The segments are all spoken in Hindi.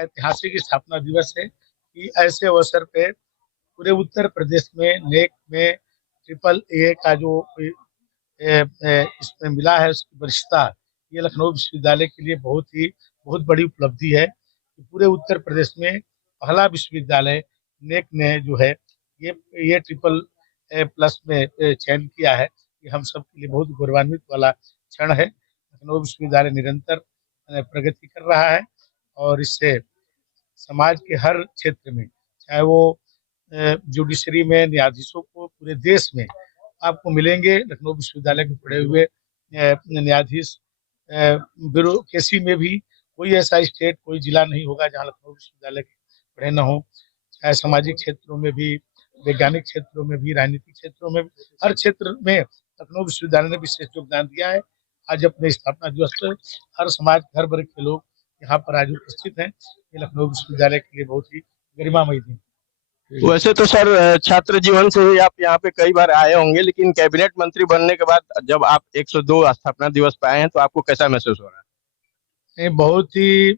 का ऐतिहासिक स्थापना दिवस है कि ऐसे अवसर पे पूरे उत्तर प्रदेश में नेक में ट्रिपल ए का जो इसमें मिला है उसकी वरिष्ठता, ये लखनऊ विश्वविद्यालय के लिए बहुत बड़ी उपलब्धि है कि पूरे उत्तर प्रदेश में पहला विश्वविद्यालय नेक ने जो है ये ये ट्रिपल ए प्लस में चयन किया है। ये हम सब के लिए बहुत गौरवान्वित वाला क्षण है। लखनऊ विश्वविद्यालय निरंतर प्रगति कर रहा है और इससे समाज के हर क्षेत्र में, चाहे वो जुडिशरी में न्यायाधीशों को पूरे देश में आपको मिलेंगे। लखनऊ विश्वविद्यालय के पढ़े हुए न्यायाधीश ब्यूरोक्रेसी में भी कोई ऐसा स्टेट, कोई जिला नहीं होगा जहाँ लखनऊ विश्वविद्यालय के पढ़े न हो। चाहे सामाजिक क्षेत्रों में भी, वैज्ञानिक क्षेत्रों में भी, राजनीतिक क्षेत्रों में, हर क्षेत्र में लखनऊ विश्वविद्यालय ने विशेष योगदान दिया है। आज अपने स्थापना दिवस पर हर समाज, हर वर्ग के लोग यहाँ पर आज उपस्थित हैं। ये लखनऊ विश्वविद्यालय के लिए बहुत ही गरिमामयी दिन। वैसे तो सर छात्र जीवन से ही आप यहाँ पे कई बार आए होंगे, लेकिन कैबिनेट मंत्री बनने के बाद जब आप 102 स्थापना दिवस पे आए हैं तो आपको कैसा महसूस हो रहा है? बहुत ही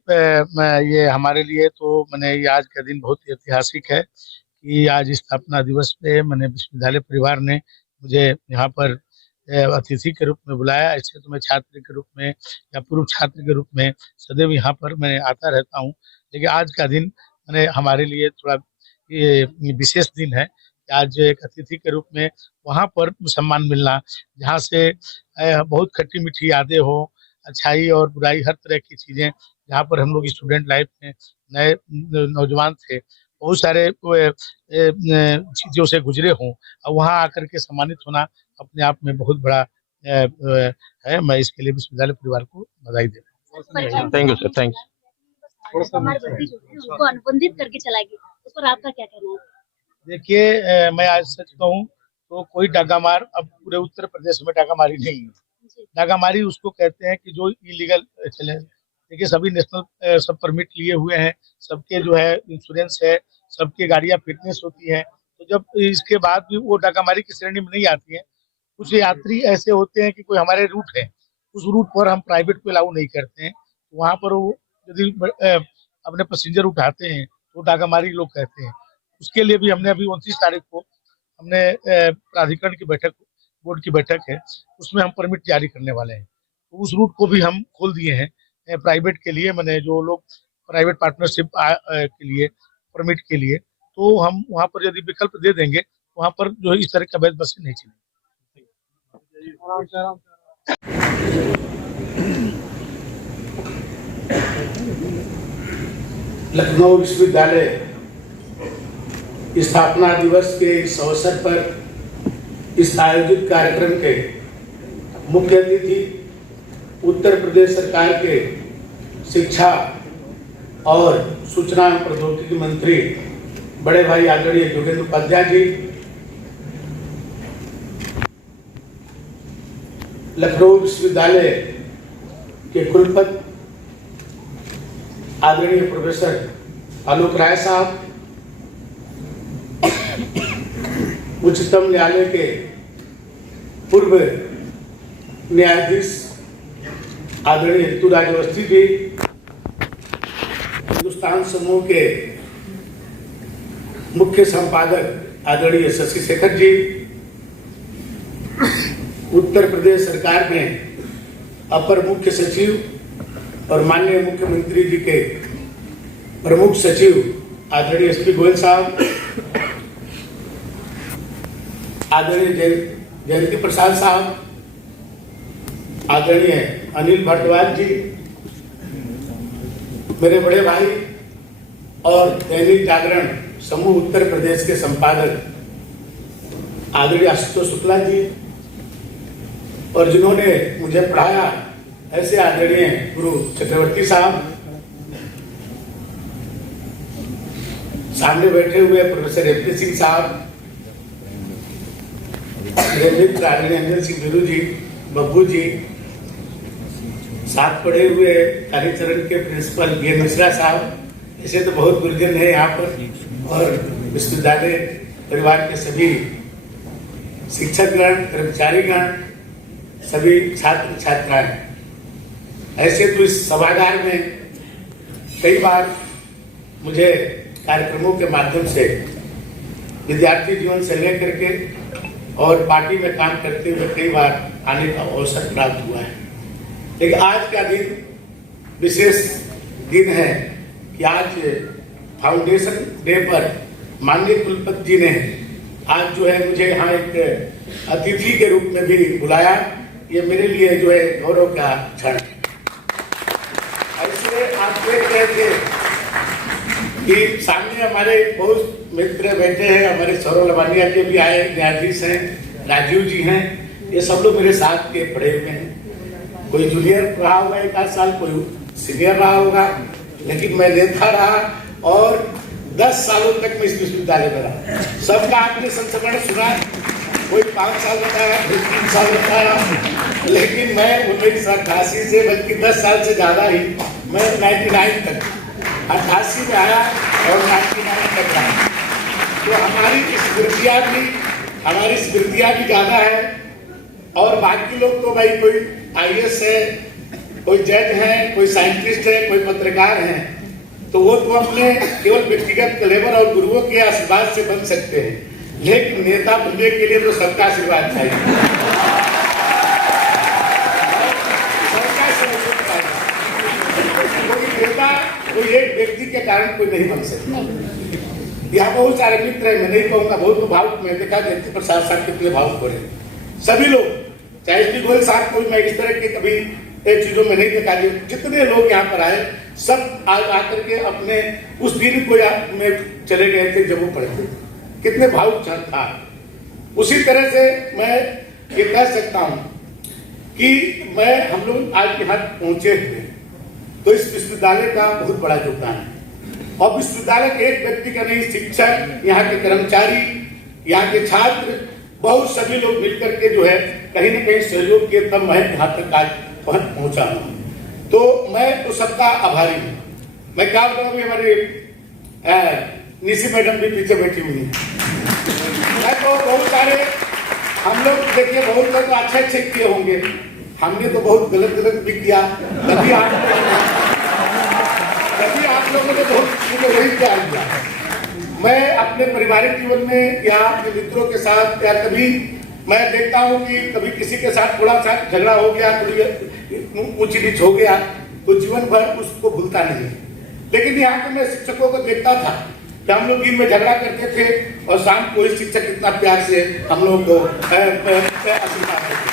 ये हमारे लिए तो मैंने ये आज का दिन बहुत ही ऐतिहासिक है कि आज स्थापना दिवस पे मैंने विश्वविद्यालय परिवार ने मुझे यहाँ पर अतिथि के रूप में बुलाया। ऐसे तो मैं छात्र के रूप में या पूर्व छात्र के रूप में सदैव यहाँ पर मैं आता रहता हूँ, लेकिन आज का दिन मैंने हमारे लिए थोड़ा ये विशेष दिन है कि आज एक अतिथि के रूप में वहाँ पर सम्मान मिलना, जहाँ से बहुत खट्टी मीठी यादें हो, अच्छाई और बुराई हर तरह की चीजें, जहाँ पर हम लोग स्टूडेंट लाइफ में नए नौजवान थे, बहुत सारे चीजों से गुजरे हों और वहाँ आकर के सम्मानित होना अपने आप में बहुत बड़ा है। मैं इसके लिए विश्वविद्यालय परिवार को बधाई देता हूँ। Thank you sir, thank you. उनको अनुबंधित करके चलाएगी, उस पर आपका क्या कहना है? देखिए, मैं आज सच कहूँ तो कोई डाकामार अब पूरे उत्तर प्रदेश में डाकामारी नहीं है। डाकामारी उसको कहते हैं कि जो इलीगल चले। देखिए, सभी नेशनल सब परमिट लिए हुए हैं, सबके जो है इंश्योरेंस है, सबके गाड़ियां फिटनेस होती है, तो जब इसके बाद भी वो डाकामारी की श्रेणी में नहीं आती है। कुछ यात्री ऐसे होते हैं कि कोई हमारे रूट है, उस रूट पर हम प्राइवेट को अलाउ नहीं करते हैं, वहाँ पर वो यदि अपने पैसेंजर उठाते हैं तो डाकामारी लोग कहते हैं। उसके लिए भी हमने अभी 29 तारीख को हमने प्राधिकरण की बैठक, बोर्ड की बैठक है, उसमें हम परमिट जारी करने वाले हैं। तो उस रूट को भी हम खोल दिए हैं प्राइवेट के लिए, मैंने जो लोग प्राइवेट पार्टनरशिप के लिए परमिट के लिए, तो हम वहाँ पर यदि विकल्प दे देंगे तो वहाँ पर जो है इस तरह की अवैध बसें नहीं चलेंगी। लखनऊ विश्वविद्यालय स्थापना दिवस के इस अवसर पर इस आयोजित कार्यक्रम के मुख्य अतिथि उत्तर प्रदेश सरकार के शिक्षा और सूचना एवं प्रौद्योगिकी मंत्री बड़े भाई आदरणीय योगेंद्र उपाध्याय जी, लखनऊ विश्वविद्यालय के कुलपति आदरणीय प्रोफेसर आलोक राय साहब, उच्चतम न्यायालय के पूर्व न्यायाधीश आदरणीय ऋतुराज अवस्थी जी, हिंदुस्तान समूह के मुख्य संपादक आदरणीय शशि शेखर जी, उत्तर प्रदेश सरकार में अपर मुख्य सचिव और माननीय मुख्यमंत्री जी के प्रमुख सचिव आदरणीय एसपी गोयल साहब, आदरणीय जयंती प्रसाद साहब, आदरणीय अनिल भारद्वाज जी, मेरे बड़े भाई और दैनिक जागरण समूह उत्तर प्रदेश के संपादक आदरणीय आशुतोष शुक्ला जी, और जिन्होंने मुझे पढ़ाया ऐसे आदरणीय गुरु चक्रवर्ती साहब, सामने बैठे हुए प्रोफेसर एपी सिंह साहब, मेरे मित्र आदरणीय अंजन सिंह बिरू जी, बब्बू जी, साथ पढ़े हुए कालीचरण के प्रिंसिपल बी मिश्रा साहब, ऐसे तो बहुत गुरुजन है यहाँ पर, और विश्वविद्यालय परिवार के सभी शिक्षकगण, कर्मचारीगण, सभी छात्र छात्राएं। ऐसे तो इस सभागार में कई बार मुझे कार्यक्रमों के माध्यम से विद्यार्थी जीवन से लेकर के और पार्टी में काम करते हुए कई बार आने का अवसर प्राप्त हुआ है। लेकिन आज का दिन विशेष दिन है कि आज फाउंडेशन डे पर माननीय कुलपति जी ने आज जो है मुझे यहाँ एक अतिथि के रूप में भी बुलाया। ये मेरे लिए जो है गौरव का क्षण है। इसलिए आप देख रहे थे कि सामने हमारे बहुत मित्र बैठे हैं, हमारे सौरभ लवानिया के भी आए, न्यायाधीश हैं, राजीव जी हैं, ये सब लोग मेरे साथ के पढ़े हुए हैं। कोई जूनियर रहा होगा 1 साल, कोई सीनियर रहा होगा, लेकिन मैं नेता रहा और 10 सालों तक मैं इस विश्वविद्यालय में रहा। सबका आपने संस्मरण सुना, कोई 5 साल बताया, कोई 3 साल बताया, लेकिन मैं 1988 से बल्कि 10 साल से ज्यादा ही, मैं 99 तक 88 में आया और 99 तक रहा। तो हमारी स्मृतियाँ भी ज्यादा है। और बाकी लोग तो भाई कोई IAS है, कोई जज है, कोई साइंटिस्ट है, कोई पत्रकार है, तो वो तो अपने केवल व्यक्तिगत कलेवर और गुरुओं के आशीर्वाद से बन सकते हैं, लेकिन नेता बनने के लिए तो सबका आशीर्वाद चाहिए, सबका सहयोग चाहिए। कोई नेता कोई एक व्यक्ति के कारण कोई नहीं बन सकता। यहाँ बहुत सारे मित्र हैं, मैं नहीं कहूँगा बहुत भावुक, मैं देखा जयंती प्रसाद साहब कितने भावुक हो रहे, सभी लोग, चाहे SD गोयल साहब कोई, मैं इस तरह के कभी एक चीजों में नहीं देखा। जितने लोग यहाँ पर आए सब आज आकर के अपने उस दिन को याद में चले गए थे जब वो पढ़ते थे, कितने भावुक क्षण था। उसी तरह से मैं ये कह सकता हूँ कि हम लोग आज यहाँ पहुंचे हुए, तो इस विश्वविद्यालय का बहुत बड़ा योगदान है। और विश्वविद्यालय के एक व्यक्ति का नहीं, शिक्षक, यहाँ के कर्मचारी, यहाँ के छात्र, बहुत सभी लोग मिलकर के जो है कहीं न कहीं सहयोग किए, तब मैं यहाँ तक आज पहुंचा हूँ। तो मैं तो सबका आभारी हूँ। मैं क्या बताऊँ, हमारे निशी मैडम भी पीछे बैठी हुई है। मैं तो बहुत सारे हम लोग देखिए, बहुत लोग तो अच्छे किए होंगे, हमने तो बहुत गलत भी किया। कभी आप लोगों ने बहुत वही क्या किया। मैं अपने पारिवारिक जीवन में या अपने मित्रों के साथ या कभी मैं देखता हूँ कि कभी किसी के साथ थोड़ा सा झगड़ा हो गया, थोड़ी ऊंची नीच हो गया, तो जीवन भर उसको भूलता नहीं। लेकिन यहाँ पे मैं शिक्षकों को देखता था कि हम लोग दिन में झगड़ा करते थे और शाम को ही शिक्षक इतना प्यार से हम लोग को आशीर्वाद देते।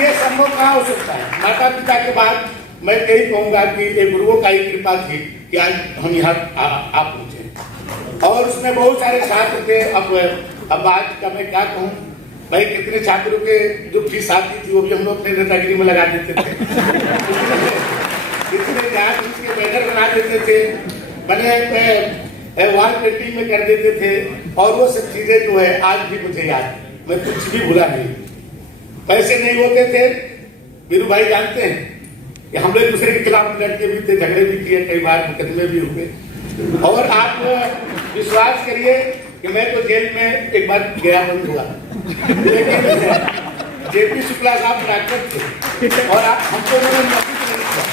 ये संभव कहाँ हो सकता है। माता पिता के बाद मैं यही कहूंगा कि ये गुरुओं का ही कृपा थी कि आज हम यहाँ आ पहुंचे। और उसमें बहुत सारे छात्र थे। अब आज का मैं क्या कहूँ भाई, कितने छात्रों के जो फीस आती थी वो भी हम लोग अपने नेतागिरी में लगा देते थे। कितने जहाज उसके बैनर बना देते थे, बने वॉल पेंटिंग में कर देते थे। और वो सब चीजें जो है आज भी मुझे याद, मैं कुछ भी भूला नहीं। पैसे नहीं होते थे, वीरू भाई जानते हैं कि हम लोग एक दूसरे के खिलाफ लड़ते भी थे, झगड़े भी किए, कई बार मुकदमे भी हुए। और आप विश्वास करिए कि मैं तो जेल में एक बार गया बंद हुआ, लेकिन JP शुक्ला साहब डॉक्टर थे और हमको उन्होंने निलंबित नहीं किया।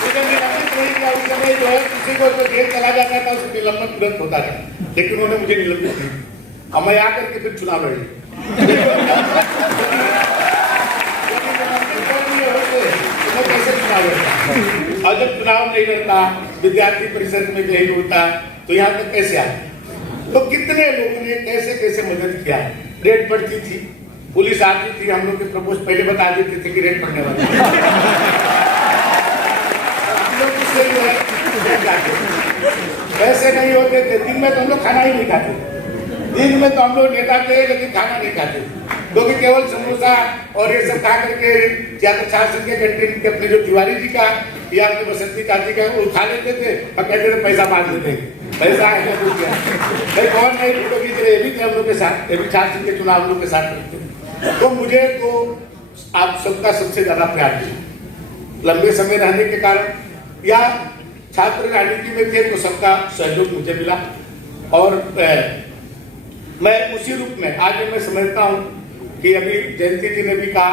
मुझे निलंबित नहीं किया उस समय जो है, किसी को तो जेल चला जाता था उसको निलंबन तुरंत होता था, लेकिन उन्होंने मुझे निलंबित नहीं किया। और मैं आकर के फिर चुनाव लड़ी। कैसे चुनाव लड़ता, और जब चुनाव नहीं लड़ता, विद्यार्थी परिषद में नहीं जुड़ता, तो यहाँ तक कैसे आता। तो कितने लोगों ने कैसे कैसे मदद किया। रेड पड़ती थी, पुलिस आती थी, हम लोग के प्रपोज पहले बता देते थे कि रेड पड़ने वाला है। हम लोग उससे जो है पैसे नहीं होते थे। दिन में तो हम लोग खाना ही नहीं खाते, दिन में तो हम लोग नेता थे लेकिन खाना नहीं खाते, क्योंकि केवल समोसा और ये सब खा करके या तो छात्र के कैंटीन के अपने जो तिवारी जी का या अपने बसंती चाची का वो खा लेते थे और कहते थे पैसा मांग लेते हैं, पैसा आएगा तो क्या। भाई कौन नहीं फोटो खींच रहे, भी थे हम लोग के साथ, ये भी छात्र के चुनाव हम लोग के साथ करते। तो मुझे तो आप सबका सबसे ज्यादा प्यार दिया, लंबे समय रहने के कारण या छात्र राजनीति में थे तो सबका सहयोग मुझे मिला। और मैं उसी रूप में आज मैं समझता हूँ कि अभी जयंती जी ने भी कहा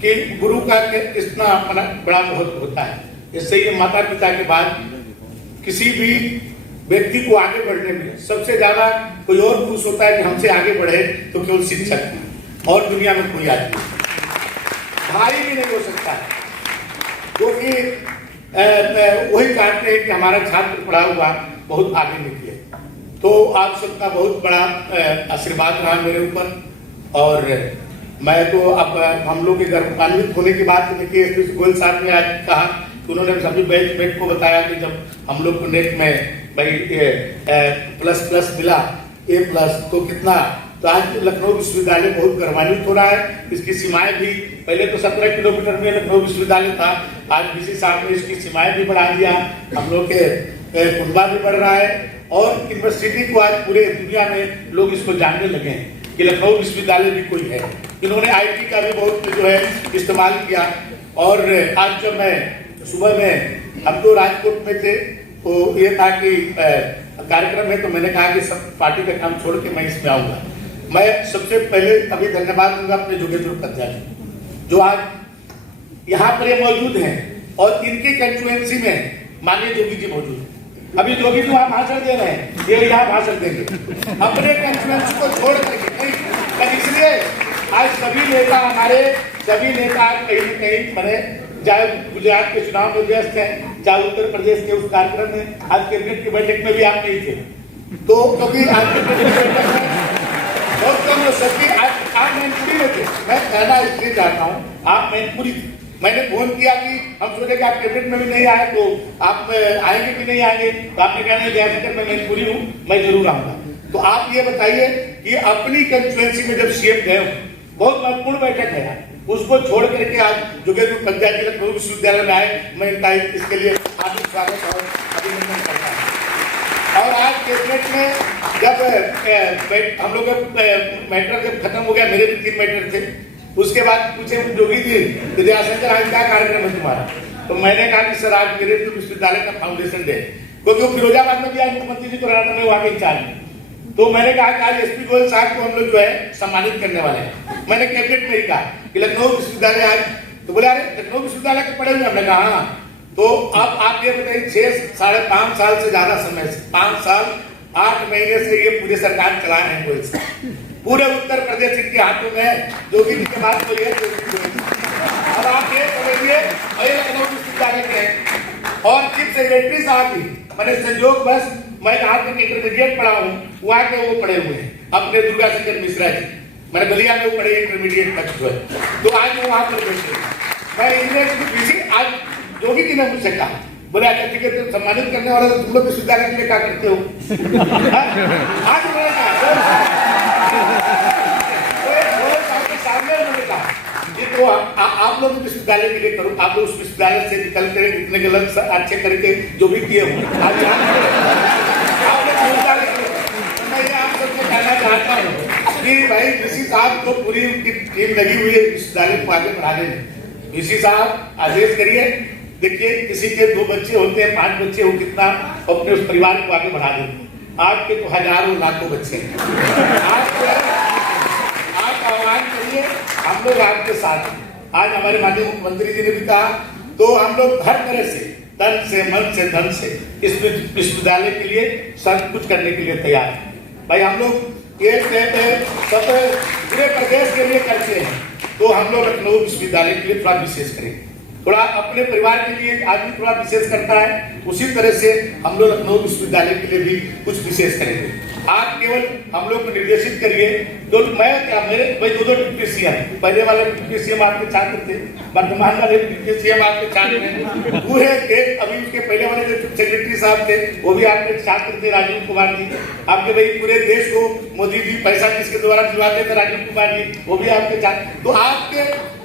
कि गुरु का इतना बड़ा महत्व होता है। इससे ये माता पिता के बाद किसी भी व्यक्ति को आगे बढ़ने में सबसे ज्यादा कोई और खुश होता है कि हमसे आगे बढ़े तो केवल शिक्षक और दुनिया में कोई आदमी भाई भी नहीं हो सकता है, क्योंकि वही चाहते हैं कि हमारा छात्र पढ़ा हुआ बहुत आगे निकले। तो आप सबका बहुत बड़ा आशीर्वाद रहा मेरे ऊपर और मैं तो अब हम लोग के गर्वान्वित होने की बात देखिए एसपी गोयल साहब ने आज कहा कि उन्होंने सभी बैचमेट को बताया कि जब हम लोग को नेट में भाई प्लस मिला A+ तो कितना, तो आज लखनऊ विश्वविद्यालय बहुत गर्वान्वित हो रहा है। इसकी सीमाएं भी पहले तो 17 किलोमीटर में लखनऊ विश्वविद्यालय था, आज बीसी साहब ने इसकी सीमाएं भी बढ़ा दिया, हम लोग के कुनबा भी बढ़ रहा है और यूनिवर्सिटी को आज पूरे दुनिया में लोग इसको जानने लगे हैं कि लखनऊ विश्वविद्यालय भी कोई है। इन्होंने IT का भी बहुत जो है इस्तेमाल किया। और आज जब मैं सुबह में हम तो राजकोट में थे तो ये था कि कार्यक्रम है, तो मैंने कहा कि सब पार्टी का काम छोड़ के मैं इसमें आऊंगा। मैं सबसे पहले अभी धन्यवाद दूंगा अपने जोगेंद्र उपाध्याय जो आज यहाँ पर ये मौजूद हैं और इनके कंस्टिट्यूएंसी में माननीय जोगी जी मौजूद हैं। अभी जोगी जी वहाँ भाषण दे रहे हैं, ये यहाँ भाषण देंगे अपने कंस्टिट्यूएंसी को छोड़ करके। इसलिए आज सभी नेता कहीं न कहीं बने, चाहे गुजरात के चुनाव में व्यस्त हैं, चाहे उत्तर प्रदेश के उस कार्यक्रम में, आज कैबिनेट की बैठक में भी आप नहीं थे, तो क्योंकि आज बहुत कम लोग सबकी आप मैनपुरी में थे। मैं कहना इसलिए चाहता हूँ आप मैनपुरी थे, मैंने फोन किया कि हम सोचे कि आप कैबिनेट में भी नहीं आए तो आप आएंगे कि नहीं आएंगे, तो आपने कहना जयशंकर मैं मैनपुरी हूँ, मैं जरूर आऊंगा। तो आप ये बताइए कि अपनी कंस्टिट्यूएंसी में जब सीएम गए बहुत महत्वपूर्ण बैठक है, उसको छोड़ करके आज जोगेंद्र उपाध्याय जी लखनऊ विश्वविद्यालय में आए, मैं इनका इसके लिए हार्दिक स्वागत और अभिनंदन करता हूँ। और आज कैबिनेट में जब हम लोग मैटर जब खत्म हो गया, मेरे भी 3 मैटर थे, उसके बाद पूछे जोगी जी जयशंकर आज क्या कार्यक्रम है तुम्हारा, तो मैंने कहा कि सर आज मेरे विश्वविद्यालय का फाउंडेशन डे, क्योंकि फिरोजाबाद में भी आज मुख्यमंत्री जी को रहना में वहाँ के इंचार्ज, तो मैंने कहा कि आज एसपी गोयल साहब को हम लोग जो है सम्मानित करने वाले हैं। मैंने कैबिनेट में ही कहा कि लखनऊ विश्वविद्यालय आज, तो बोला अरे लखनऊ विश्वविद्यालय के पढ़े हुए, हमने कहा हाँ। तो अब आप ये बताइए 6-5.5 साल से ज्यादा समय से 5 साल 8 महीने से ये पूरी सरकार चला रहे हैं गोयल साहब, पूरे उत्तर प्रदेश इनके हाथों में, जोगी जी के बाद तो ये अब आप ये समझिए लखनऊ विश्वविद्यालय के और चीफ सेक्रेटरी साहब भी मैंने संयोग बस मैं जहाँ तक इंटरमीडिएट पढ़ा हूँ वहाँ के वो पढ़े हुए हैं अपने दुर्गा शंकर मिश्रा जी, मैंने बलिया में पढ़े इंटरमीडिएट तक जो है, तो आज वो वहाँ पर बैठे। मैं इंग्लिश आज जोगी जी ने मुझसे कहा, बोले अच्छा ठीक है तुम सम्मानित करने वाला तो तुम लोग विश्वविद्यालय के लिए क्या करते हो आज उन्होंने सामने उन्होंने कहा ये तो आप लोग विश्वविद्यालय के लिए करो, आप लोग उस विश्वविद्यालय से निकल कर इतने गलत अच्छे करके जो भी किए हों आज मैं ये आप सबसे कहना चाहता हूँ कि भाई डीसी साहब को पूरी उनकी टीम लगी हुई है विश्वविद्यालय को आगे बढ़ाने में। डीसी साहब आदेश करिए, देखिए किसी के 2 बच्चे होते हैं 5 बच्चे हो, कितना अपने उस परिवार को आगे बढ़ा देते हैं। आपके तो हजारों लाखों बच्चे हैं, आप आह्वान करिए, हम लोग आपके साथ हैं। आज हमारे माननीय मुख्यमंत्री जी ने भी कहा, तो हम लोग हर तरह से तन से मन से धन से इस विश्वविद्यालय के लिए सब कुछ करने के लिए तैयार है। भाई हम लोग ये सब पूरे प्रदेश के लिए करते हैं, तो हम लोग लखनऊ विश्वविद्यालय के लिए थोड़ा विशेष करेंगे, थोड़ा अपने परिवार के लिए आदमी थोड़ा विशेष करता है, उसी तरह से हम लोग लखनऊ विश्वविद्यालय के लिए भी कुछ विशेष करेंगे। आप केवल हम लोग को निर्देशित करिए, तो मैं क्या मेरे भाई 2 डिप्टी सीएम, पहले वाले डिप्टी सीएम आपके छात्र थे, वर्तमान वाले डिप्टी सीएम आपके छात्र हैं, वो है अभी उसके पहले वाले जो सेक्रेटरी साहब थे वो भी आपके छात्र थे, राजीव कुमार जी। आपके भाई पूरे देश को मोदी जी पैसा किसके द्वारा दिलवाते थे, राजीव कुमार जी, वो भी आपके छात्र। तो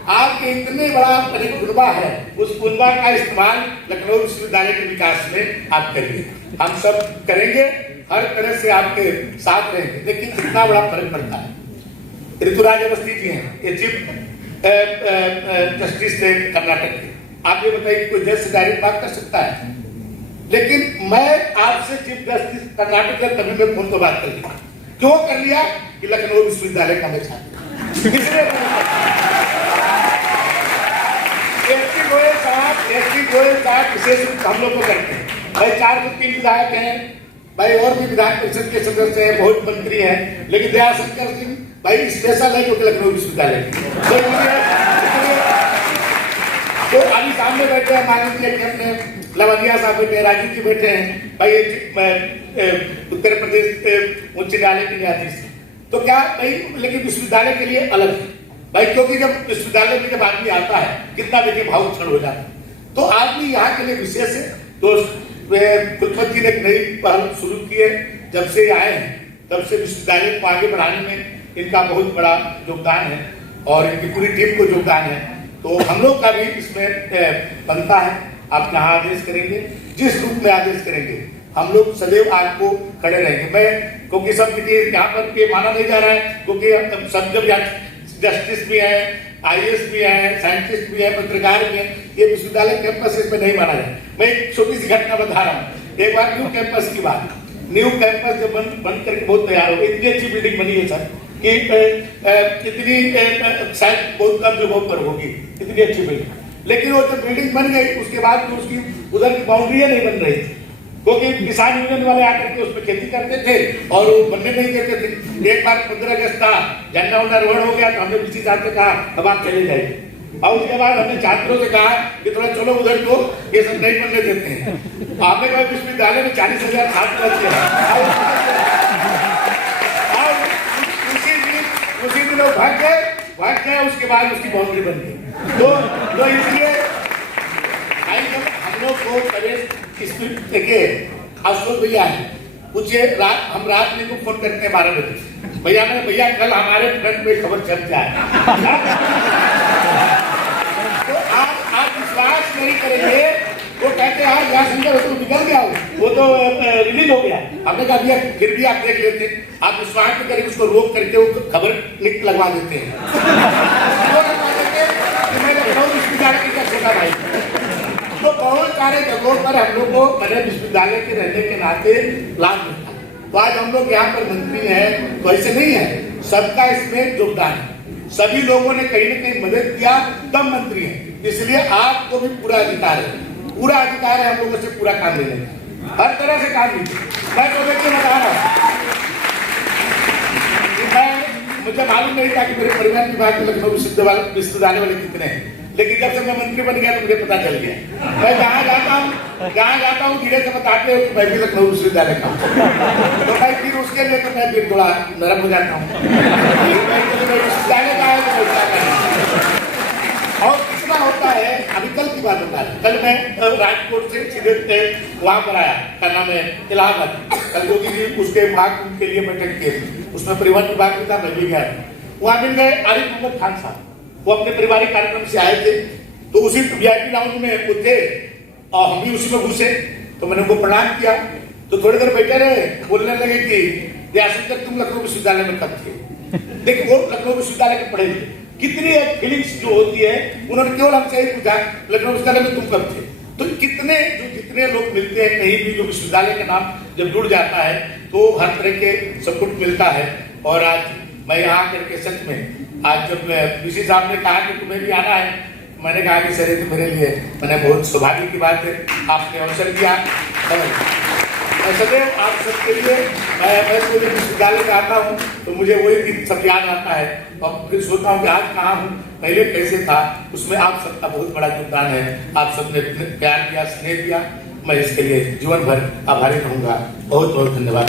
आपके इतने बड़ा कुनबा है, उस कुनबा का इस्तेमाल लखनऊ विश्वविद्यालय के विकास में आप करिए, हम सब करेंगे, हर तरह से आपके साथ रहेंगे। देखिए कितना बड़ा फर्क पड़ता है। ऋतुराज अवस्थी जी हैं, ये चीफ जस्टिस थे कर्नाटक के, आप ये बताइए कोई जज से डायरेक्ट बात कर सकता है, लेकिन मैं आपसे चीफ जस्टिस कर्नाटक का तभी मैं फोन पर बात कर लिया, क्यों कर लिया कि लखनऊ विश्वविद्यालय का मैं छात्र, किसने गोयल साहब एसटी गोयल साहब विशेष रूप हम लोग को करते हैं भाई। 403 विधायक हैं भाई, और भी विधान परिषद के सदस्य हैं, बहुत मंत्री हैं, लेकिन दयाशंकर सिंह भाई स्पेशल है क्योंकि लखनऊ विश्वविद्यालय तो अभी सामने बैठे हैं माननीय अध्यक्ष लवनिया साहब बैठे हैं, राजीव जी बैठे हैं भाई, उत्तर प्रदेश उच्च न्यायालय के न्यायाधीश। तो क्या भाई, लेकिन विश्वविद्यालय के लिए अलग है भाई, क्योंकि जब विश्वविद्यालय में जब आदमी आता है कितना देखिए भावुक क्षण हो जाता है। तो आदमी यहाँ के लिए विशेष है। तो कुलपति जी ने एक नई पहल शुरू की है, जब से आए हैं तब से विश्वविद्यालय को आगे बढ़ाने में इनका बहुत बड़ा योगदान है और इनकी पूरी टीम को योगदान है। तो हम लोग का भी इसमें बनता है। आप जहाँ आदेश करेंगे, जिस रूप में आदेश करेंगे, हम लोग सदैव आपको खड़े रहेंगे। मैं क्योंकि सब यहाँ पर ये माना नहीं जा रहा है, क्योंकि सब जब जस्टिस भी है, IAS भी है, साइंटिस्ट भी है, पत्रकार भी है, ये विश्वविद्यालय कैंपस इसमें नहीं माना जाए। मैं एक छोटी सी घटना बता रहा हूँ। एक बार न्यू कैंपस की बात, न्यू कैंपस जब बन करके बहुत तैयार हो गई, इतनी अच्छी बिल्डिंग बनी है सर कि इतनी शायद बहुत कम जगहों पर होगी, इतनी अच्छी बिल्डिंग। लेकिन वो जब बिल्डिंग बन गई उसके बाद तो उसकी उधर की बाउंड्री नहीं बन रही थी, क्योंकि किसान यूनियन वाले आकर के उसमें खेती करते थे और वो बनने नहीं देते थे। एक बार 15 अगस्त था, झंडा उन्डारोहण हो गया तो हमने किसी साहब से कहा अब आप चले जाइए, और उसके बाद हमने छात्रों से कहा कि थोड़ा चलो उधर को, ये सब नहीं बनने देते हैं। आपने कहा विश्वविद्यालय में 40,000 छात्र बच्चे हैं, उसी दिन लोग भाग गए, उसके बाद उसकी बाउंड्री बन गई। तो इसलिए हम लोग को प्रवेश देखिए, आशुतोष भैया है, पूछिए हम रात में को फोन करते हैं 12 बजे, भैया कल हमारे फ्रंट में खबर चल जाए। तो आप विश्वास नहीं करेंगे, वो कहते हैं यहाँ संजय तो निकल गया, वो तो रिलीज हो गया। हमने कहा भैया फिर भी आप देख लेते, आप विश्वास नहीं करेंगे, उसको रोक करके वो खबर लगवा देते हैं। विश्वविद्यालय का छोटा भाई, तो बहुत सारे जगहों पर हम लोग को बड़े विश्वविद्यालय के रहने के नाते लाभ मिलता है। तो आज हम लोग यहाँ पर मंत्री हैं, तो ऐसे नहीं है, सबका इसमें योगदान है। सभी लोगों ने कहीं न कहीं मदद किया तब मंत्री हैं, इसलिए आपको भी पूरा अधिकार है हम लोगों से पूरा काम लेने का, हर तरह से काम लीजिए। मैं तो देखिए बता रहा हूँ, मुझे मालूम नहीं था कि मेरे परिवार विभाग में लखनऊ विश्वविद्यालय वाले कितने हैं, लेकिन जब से मैं मंत्री बन गया तो मुझे पता चल गया। मैं जहाँ जाता हूँ धीरे से बताते हो कि मैं भी लखनऊ विश्वविद्यालय का हूँ, तो मैं फिर उसके लिए तो मैं फिर थोड़ा नरम हो जाता हूँ। विश्वविद्यालय का है तो और कितना होता है। अभी कल की बात होता है, कल मैं राजकोट से सीधे वहाँ पर आया, क्या नाम है, इलाहाबाद। कल योगी जी उसके विभाग के लिए बैठक किए, उसमें परिवहन विभाग भी था, मैं भी गया। वहाँ मिल गए आरिफ मोहम्मद खान साहब, वो अपने पारिवारिक कार्यक्रम से आए थे, तो उसी VIP लाउंज में वो थे और हम भी उसी में घुसे। तो मैंने उनको प्रणाम किया, तो थोड़ी देर बैठे रहे, बोलने लगे कि दयाशंकर तुम लखनऊ विश्वविद्यालय में कब थे। देखिए वो लखनऊ विश्वविद्यालय के पढ़े थे, कितनी फीलिंग्स जो होती है, उन्होंने केवल हमसे ही पूछा लखनऊ विश्वविद्यालय में तुम कब थे। तो जितने लोग मिलते हैं कहीं भी, जो विश्वविद्यालय का नाम जब जुड़ जाता है तो हर तरह के सपोर्ट मिलता है। और आज मैं यहाँ करके सच में, आज जब ऋषि साहब ने कहा कि तुम्हें भी आना है, मैंने कहा कि सर ये तो मेरे लिए मैंने बहुत सौभाग्य की बात है, आपने अवसर दिया। मैं सदैव आप सबके लिए मैं पूरे विश्वविद्यालय में आता हूँ तो मुझे वही सब याद आता है, और फिर सोचता हूँ कि आज कहाँ हूँ, पहले कैसे था। उसमें आप सबका बहुत बड़ा योगदान है, आप सबने प्यार दिया, स्नेह दिया, मैं इसके लिए जीवन भर आभारी रहूँगा। बहुत बहुत धन्यवाद।